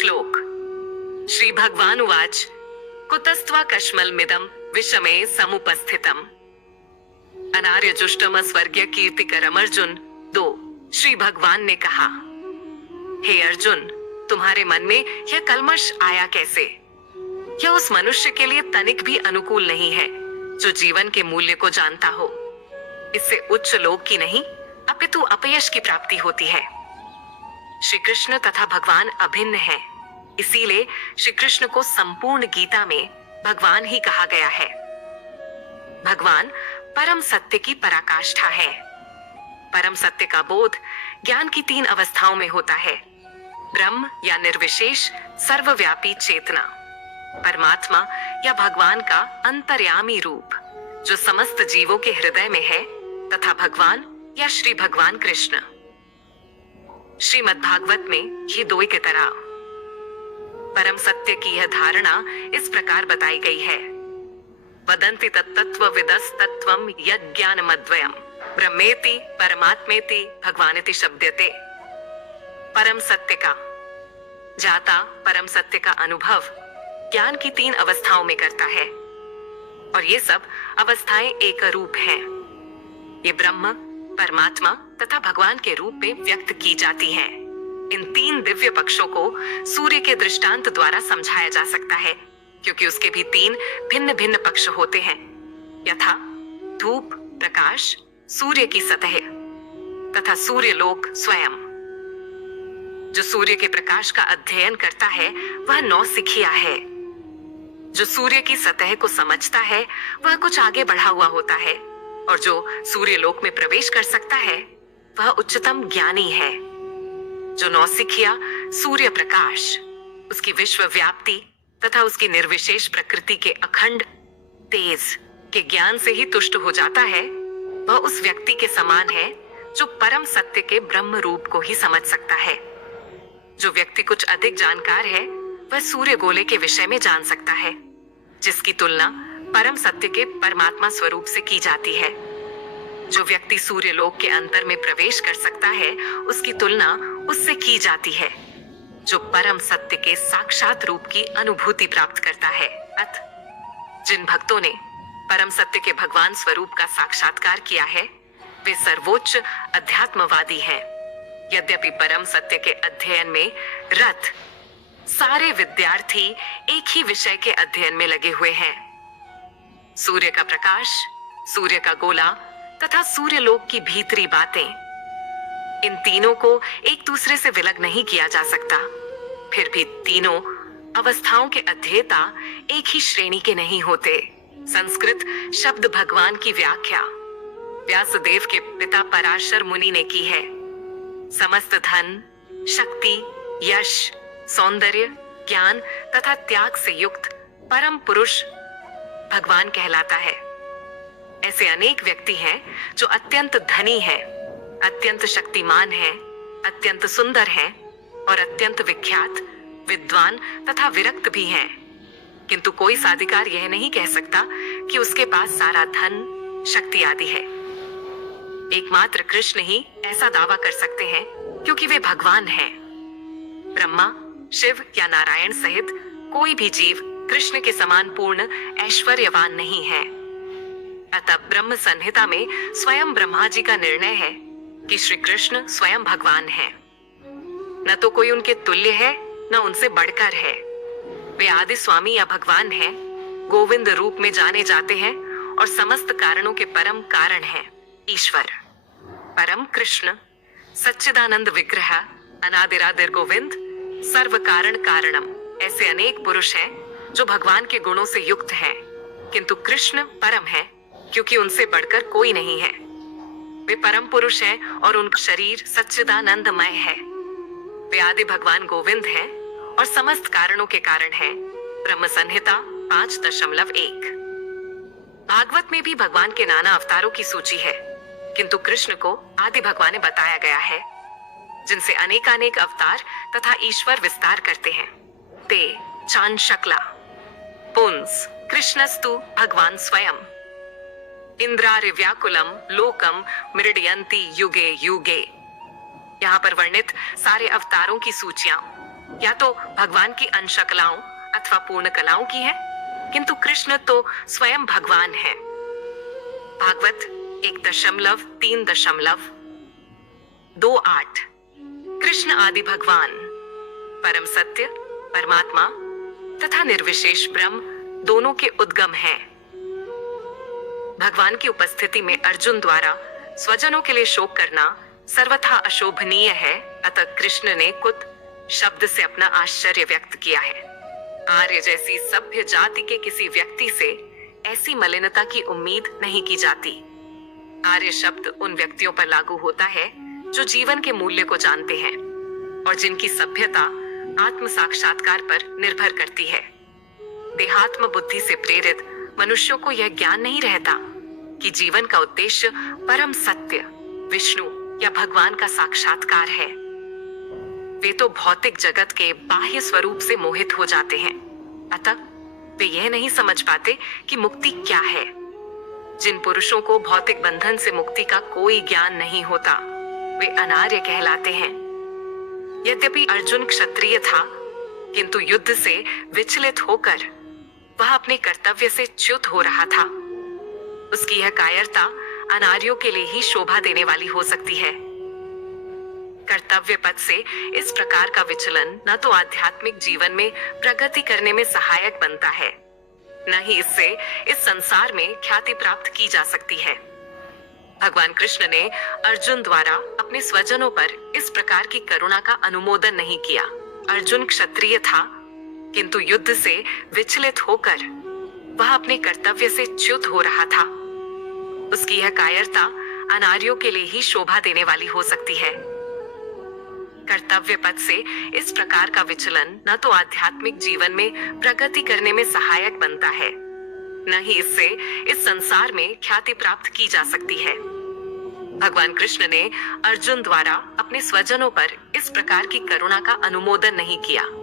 श्लोक। श्री भगवान उवाच कुतस्त्वा कश्मलमिदं विषमे समुपस्थितम्। अनार्य जुष्टम स्वर्गीय कीर्तिकरम अर्जुन 2। श्री भगवान ने कहा, हे अर्जुन, तुम्हारे मन में यह कल्मश आया कैसे? यह उस मनुष्य के लिए तनिक भी अनुकूल नहीं है जो जीवन के मूल्य को जानता हो। इससे उच्च लोक की नहीं अपितु अपयश की प्राप्ति होती है। श्री कृष्ण तथा भगवान अभिन्न हैं, इसीलिए श्री कृष्ण को संपूर्ण गीता में भगवान ही कहा गया है। भगवान परम सत्य की पराकाष्ठा है। परम सत्य का बोध ज्ञान की 3 अवस्थाओं में होता है। ब्रह्म या निर्विशेष सर्वव्यापी चेतना, परमात्मा या भगवान का अंतर्यामी रूप जो समस्त जीवों के हृदय में है, तथा भगवान या श्री भगवान कृष्ण। श्रीमद् भागवत में ये 2 की तरह परम सत्य की यह धारणा इस प्रकार बताई गई है। वदन्ति तत्तत्व विदस तत्वम यज्ञानमद्वयम् ब्रह्मेति परमात्मेति भगवानेति शब्दते। परम सत्य का जाता परम सत्य का अनुभव ज्ञान की 3 अवस्थाओं में करता है, और ये सब अवस्थाएं एक रूप हैं। ये ब्रह्म, परमात्मा तथा भगवान के रूप में व्यक्त की जाती हैं। इन 3 दिव्य पक्षों को सूर्य के दृष्टांत द्वारा समझाया जा सकता है, क्योंकि उसके भी 3 भिन्न भिन्न पक्ष होते हैं, यथा धूप प्रकाश, सूर्य की सतह तथा सूर्य लोक स्वयं। जो सूर्य के प्रकाश का अध्ययन करता है वह नौसिखिया है। जो सूर्य की सतह को समझता है वह कुछ आगे बढ़ा हुआ होता है, और जो सूर्य लोक में प्रवेश कर सकता है वह उच्चतम ज्ञानी है। जो नौसिखिया सूर्य प्रकाश, उसकी विश्व व्याप्ति तथा उसकी निर्विशेष प्रकृति के अखंड तेज के ज्ञान से ही तुष्ट हो जाता है, वह उस व्यक्ति के समान है जो परम सत्य के ब्रह्म रूप को ही समझ सकता है। जो व्यक्ति कुछ अधिक जानकार है वह सूर्य गोले के विषय में जान सकता है, जिसकी तुलना परम सत्य के परमात्मा स्वरूप से की जाती है। जो व्यक्ति सूर्य लोक के अंतर में प्रवेश कर सकता है उसकी तुलना उससे की जाती है जो परम सत्य के साक्षात रूप की अनुभूति प्राप्त करता है। अतः जिन भक्तों ने परम सत्य के भगवान स्वरूप का साक्षात्कार किया है वे सर्वोच्च अध्यात्मवादी हैं। यद्यपि परम सत्य के अध्ययन में रत सारे विद्यार्थी एक ही विषय के अध्ययन में लगे हुए हैं। सूर्य का प्रकाश, सूर्य का गोला तथा सूर्य लोक की भीतरी बातें, इन तीनों को एक दूसरे से विलग नहीं किया जा सकता। फिर भी तीनों अवस्थाओं के अध्येता एक ही श्रेणी के नहीं होते। संस्कृत शब्द भगवान की व्याख्या व्यासदेव के पिता पराशर मुनि ने की है। समस्त धन, शक्ति, यश, सौंदर्य, ज्ञान तथा त्याग से युक्त परम पुरुष भगवान कहलाता है। ऐसे अनेक व्यक्ति हैं जो अत्यंत धनी हैं, अत्यंत शक्तिमान हैं, अत्यंत सुंदर हैं और अत्यंत विख्यात, विद्वान तथा विरक्त भी हैं, किंतु कोई साधिकार यह नहीं कह सकता कि उसके पास सारा धन, शक्ति आदि है। एकमात्र कृष्ण ही ऐसा दावा कर सकते हैं, क्योंकि वे भगवान हैं। ब्रह्मा, शिव या नारायण सहित कोई भी जीव कृष्ण के समान पूर्ण ऐश्वर्यवान नहीं है। अतः ब्रह्म संहिता में स्वयं ब्रह्मा जी का निर्णय है कि श्री कृष्ण स्वयं भगवान हैं। न तो कोई उनके तुल्य है न उनसे बढ़कर है। वे आदि स्वामी या भगवान हैं, गोविंद रूप में जाने जाते हैं और समस्त कारणों के परम कारण हैं, ईश्वर। परम कृष्ण, सच्चिदानंद विग्रह, अनादिरादिर गोविंद, सर्व कारण कारणम, ऐसे अनेक पुरुष हैं जो भगवान के गुणों से युक्त हैं, किंतु कृष्ण परम है क्योंकि उनसे बढ़कर कोई नहीं है। वे परम पुरुष हैं और उनका शरीर सच्चिदानंदमय है। वे आदि भगवान गोविंद हैं और समस्त कारणों के कारण हैं। ब्रह्म संहिता 5.1। भागवत में भी भगवान के नाना अवतारों की सूची है, किंतु कृष्ण को आदि भगवान बताया गया है, जिनसे अनेकानेक अवतार तथा ईश्वर विस्तार करते हैं। ते चांद शक्ला पुंस कृष्णस्तु भगवान स्वयं इंद्रारि व्याकुलम लोकम मृडयन्ति युगे युगे। यहाँ पर वर्णित सारे अवतारों की सूचियां या तो भगवान की अंश कलाओं अथवा पूर्ण कलाओं की है, किंतु कृष्ण तो स्वयं भगवान है। भागवत 1.3.28। कृष्ण आदि भगवान, परम सत्य, परमात्मा तथा निर्विशेष ब्रह्म दोनों के उद्गम हैं। भगवान की उपस्थिति में अर्जुन द्वारा स्वजनों के लिए शोक करना सर्वथा अशोभनीय है, अतः कृष्ण ने कुत शब्द से अपना आश्चर्य व्यक्त किया है। आर्य जैसी सभ्य जाति के किसी व्यक्ति से ऐसी मलिनता की उम्मीद नहीं की जाती। आर्य शब्द उन व्यक्तियों पर लागू होता है जो जीवन के मूल्य को जानते हैं और जिनकी सभ्यता आत्म साक्षात्कार पर निर्भर करती है। देहात्म बुद्धि से प्रेरित मनुष्यों को यह ज्ञान नहीं रहता कि जीवन का उद्देश्य परम सत्य, विष्णु या भगवान का साक्षात्कार है। वे तो भौतिक जगत के बाह्य स्वरूप से मोहित हो जाते हैं, अतः वे यह नहीं समझ पाते कि मुक्ति क्या है। जिन पुरुषों को भौतिक बंधन से मुक्ति का कोई ज्ञान नहीं होता, वे अनार्य कहलाते हैं। यद्यपि अर्जुन क्षत्रिय था, किंतु युद्ध से विचलित होकर वह अपने कर्तव्य से च्युत हो रहा था। उसकी यह कायरता अनार्यों के लिए ही शोभा देने वाली हो सकती है। कर्तव्य पथ से इस प्रकार का विचलन न तो आध्यात्मिक जीवन में प्रगति करने में सहायक बनता है, न ही इससे इस संसार में ख्याति प्राप्त की जा सकती है। भगवान कृष्ण ने अर्जुन द्वारा अपने स्वजनों पर इस प्रकार की करुणा का अनुमोदन नहीं किया। अर्जुन क्षत्रिय था, किंतु युद्ध से विचलित होकर वह अपने कर्तव्य से च्युत हो रहा था। उसकी यह कायरता अनार्यों के लिए ही शोभा देने वाली हो सकती है। कर्तव्य पथ से इस प्रकार का विचलन न तो आध्यात्मिक जीवन में प्रगति करने में सहायक बनता है, न ही इससे इस संसार में ख्याति प्राप्त की जा सकती है। भगवान कृष्ण ने अर्जुन द्वारा अपने स्वजनों पर इस प्रकार की करुणा का अनुमोदन नहीं किया।